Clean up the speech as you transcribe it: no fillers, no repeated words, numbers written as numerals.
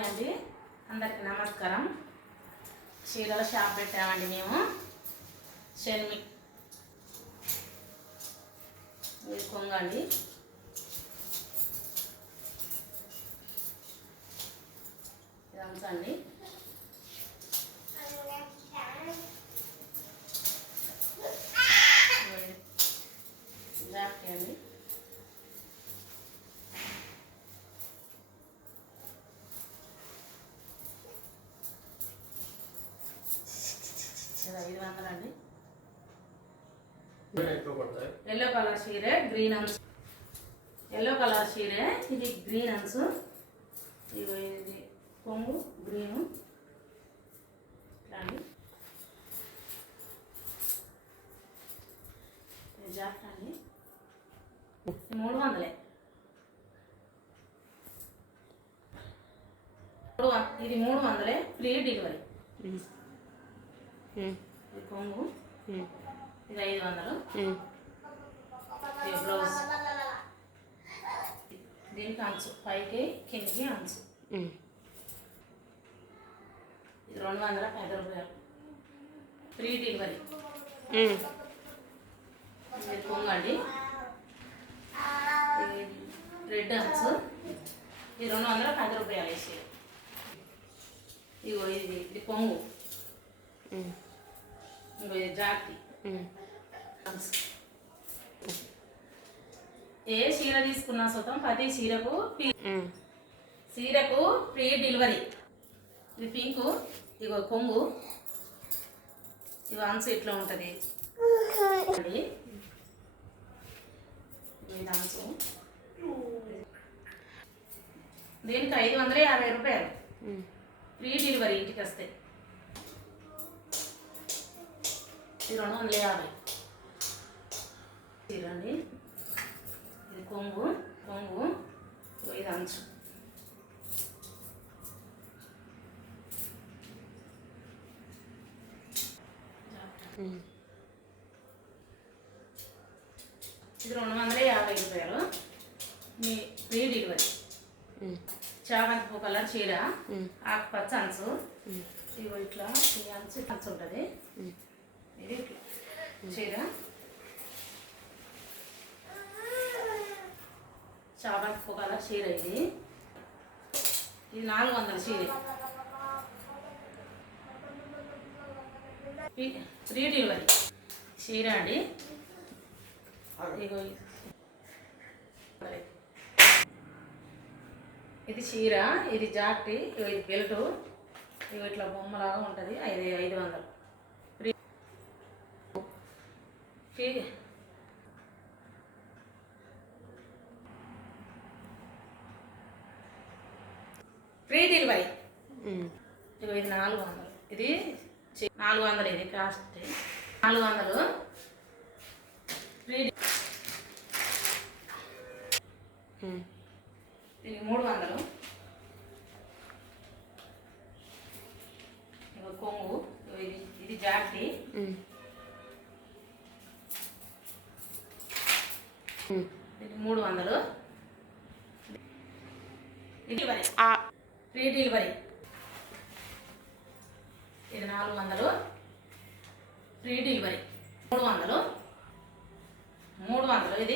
అండి అందరికి నమస్కారం. చీరల షాప్ పెట్టామండి మేము. షెల్మి కొంగండి, ఇదంతా అండి. జాకెట్ అండి, ఇది 500 అండి. ఎల్లో కలర్ చీరే, గ్రీన్ హన్స్. ఎల్లో కలర్ చీరే, ఇది గ్రీన్ హన్స్. ఇది కొంగు గ్రీను ఇట్లా అండి. ఇది జాకెట్ అండి, 300. ఇది 300 ఫ్రీ డెలివరీ. ఇది కొంగు, ఇది 500. ఇది బ్లౌజ్, దీనికి అంచు పైకి కిందికి అంచు. ఇది 210 రూపాయలు ఫ్రీ డెలివరీ. ఇది కొంగు అండి, రెడ్ అంచు. ఇది 210 రూపాయలు వేసి. ఇగో ఇది కొంగు, ఇంకో ఇది జాకెట్. ఏ చీర తీసుకున్నా సొంతం ప్రతి చీరకు ఫ్రీ డెలివరీ. ఇది పింకు, ఇగో కొంగు, ఇవి అంచు ఇట్లా ఉంటుంది. ఇది అంచు, దీనికి 550 రూపాయలు ఫ్రీ డెలివరీ ఇంటికి వస్తే. ఇది 250 చీరండి. ఇది కొంగు, ఇది అంచు. ఇది 250 రూపాయలు మీ ఫ్రీ డెలివరీ. చామంతి పూ కలర్ చీర, ఆకుపచ్చ అంచు. ఇగో ఇట్లా ఈ అంచు ఉంటుంది. ఇది ఇట్లా చీర, చామంతి పూ కలర్ చీర. ఇది 400 చీర ఫ్రీ డెలివరీ చీర అండి. ఇగో ఇది చీర, ఇది జాకెట్, ఇది బెల్టు. ఇవి ఇట్లా బొమ్మలాగా ఉంటుంది. 500 ఫ్రీ ఫ్రీ డెలివరీ. ఇగో ఇది 400. ఇది 400. ఇది కాస్ట్ 400 ఫ్రీ. ఇది 300. ఇగో కొంగు, ఇది జాకెట్. ఇది 300 డెలివరీ ఫ్రీ డెలివరీ. ఇది 400 ఫ్రీ డెలివరీ. 300 ఇది